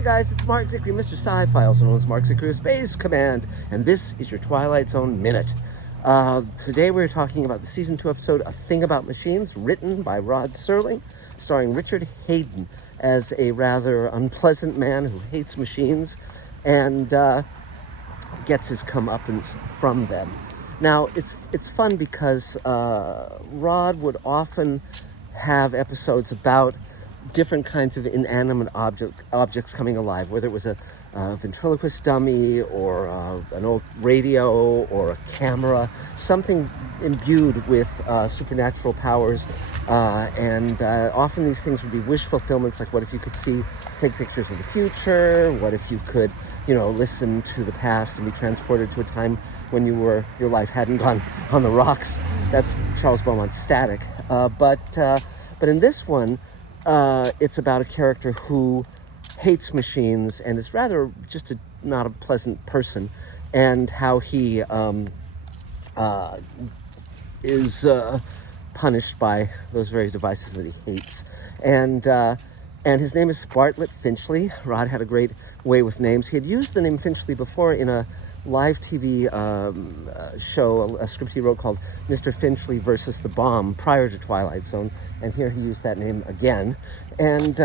Hi guys, it's Mark Zickery, Mr. Sci-Fi, also known as Mark Zickery of Space Command, and this is your Twilight Zone Minute. Today we're talking about the Season 2 episode, A Thing About Machines, written by Rod Serling, starring Richard Hayden as a rather unpleasant man who hates machines and gets his comeuppance from them. Now, it's fun because Rod would often have episodes about different kinds of inanimate objects coming alive, whether it was a ventriloquist dummy or an old radio or a camera, something imbued with supernatural powers. And often these things would be wish fulfillments, like what if you could take pictures of the future? What if you could, listen to the past and be transported to a time when your life hadn't gone on the rocks? That's Charles Beaumont's Static. But in this one, it's about a character who hates machines and is rather just not a pleasant person, and how he is punished by those very devices that he hates. And his name is Bartlett Finchley. Rod had a great way with names. He had used the name Finchley before in a live TV show, a script he wrote called Mr. Finchley versus the Bomb prior to Twilight Zone, and here he used that name again. And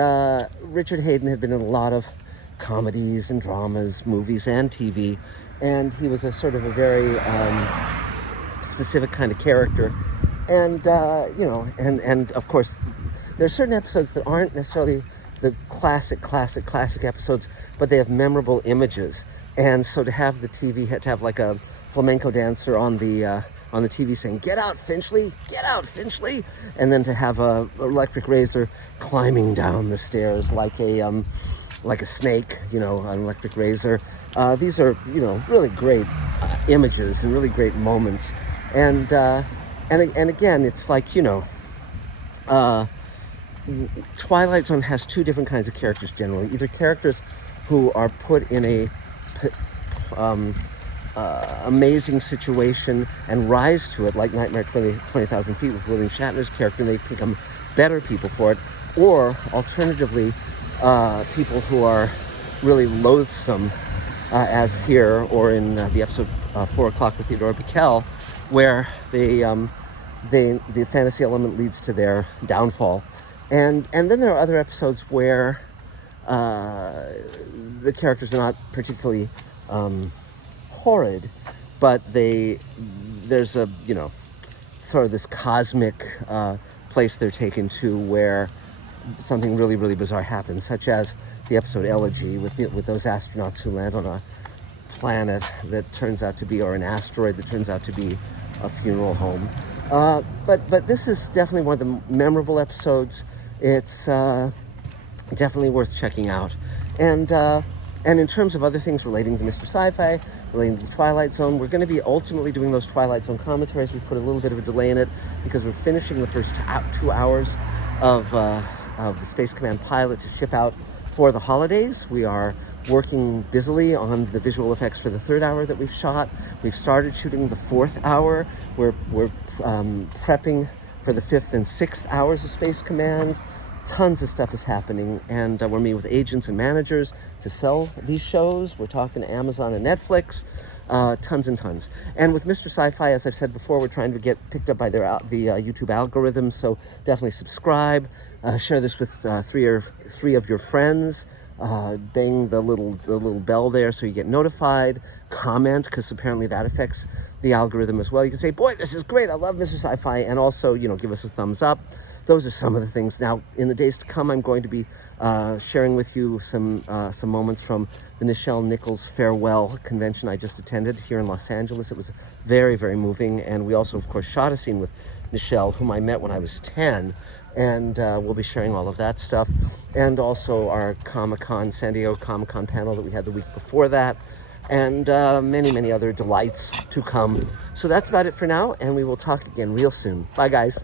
Richard Hayden had been in a lot of comedies and dramas, movies and TV, and he was a sort of a very specific kind of character. And and of course there are certain episodes that aren't necessarily the classic episodes, but they have memorable images. And so to have the TV, had to have like a flamenco dancer on the TV saying, "Get out, Finchley! Get out, Finchley!" And then to have a electric razor climbing down the stairs like a snake, an electric razor. These are really great images and really great moments. And again, it's like Twilight Zone has two different kinds of characters generally. Either characters who are put in a amazing situation and rise to it, like Nightmare 20,000 Feet with William Shatner's character, and they become better people for it. Or alternatively, people who are really loathsome, as here, or in the episode 4 O'Clock with Theodora Bickel, where the fantasy element leads to their downfall. And then there are other episodes where the characters are not particularly horrid, but there's a sort of this cosmic place they're taken to where something really, really bizarre happens, such as the episode Elegy with those astronauts who land on a planet that turns out to be, or an asteroid that turns out to be, a funeral home. But this is definitely one of the memorable episodes. It's definitely worth checking out. And in terms of other things relating to Mr. Sci-Fi, relating to the Twilight Zone, we're going to be ultimately doing those Twilight Zone commentaries. We put a little bit of a delay in it because we're finishing the first 2 hours of the Space Command pilot to ship out for the holidays. We are working busily on the visual effects for the 3rd hour that we've shot. We've started shooting the 4th hour. We're prepping for the 5th and 6th hours of Space Command. Tons of stuff is happening, and we're meeting with agents and managers to sell these shows. We're talking to Amazon and Netflix, tons and tons. And with Mr. Sci-Fi, as I've said before, we're trying to get picked up by the YouTube algorithm, so definitely subscribe. Share this with three of your friends. Bang the little bell there so you get notified. Comment, because apparently that affects the algorithm as well. You can say, "Boy, this is great, I love Mr. Sci-Fi," and also give us a thumbs up. Those are some of the things. Now, in the days to come, I'm going to be sharing with you some moments from the Nichelle Nichols farewell convention I just attended here in Los Angeles. It was very, very moving, and we also, of course, shot a scene with Nichelle, whom I met when I was 10. And we'll be sharing all of that stuff, and also our San Diego Comic-Con panel that we had the week before that, and many, many other delights to come. So that's about it for now, and we will talk again real soon. Bye, guys.